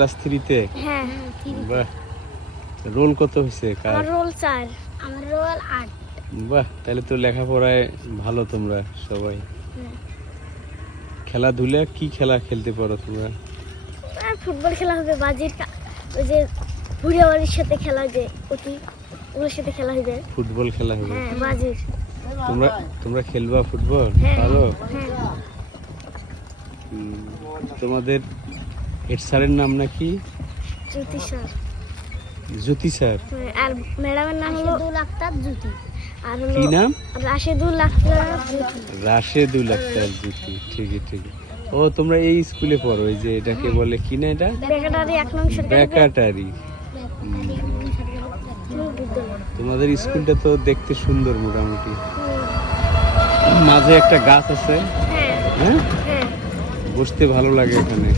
Class 3 তে? হ্যাঁ। বাহ, রোল কত হয়েছে কার? আমার রোল 4, আমার রোল 8। বাহ, তাহলে তো লেখাপড়ায় ভালো তোমরা সবাই। খেলাধুলা কি খেলা খেলতে পারো তোমরা? আর ফুটবল খেলা হবে, বাজির ওই যে বুড়িয়া বাড়ির সাথে খেলা, যে ওটি ওগুলোর সাথে খেলা হবে। ফুটবল খেলা হবে? হ্যাঁ, বাজির। তোমরা তোমরা খেলবা ফুটবল? হ্যাঁ, পারো? হ্যাঁ। তোমাদের হেড স্যারের নাম নাকি? জ্যোতি স্যার। জ্যোতি স্যার। আর ম্যাডামের নাম হলো রাশেদুল আক্তার জ্যোতি। আর হলো কি নাম? রাশেদুল আক্তার জ্যোতি। রাশেদুল আক্তার জ্যোতি। ঠিকই ঠিকই। ও, তোমরা এই স্কুলে পড়ো? এই যে এটাকে বলে কি না, এটা বেকাটারি 1 নং সরকারি বেকাটারি। তোমাদের স্কুলটা তো দেখতে সুন্দর মোটামুটি। মাঝে একটা গাছ আছে, হ্যাঁ, হ্যাঁ, হ্যাঁ। বসতে ভালো লাগে এখানে।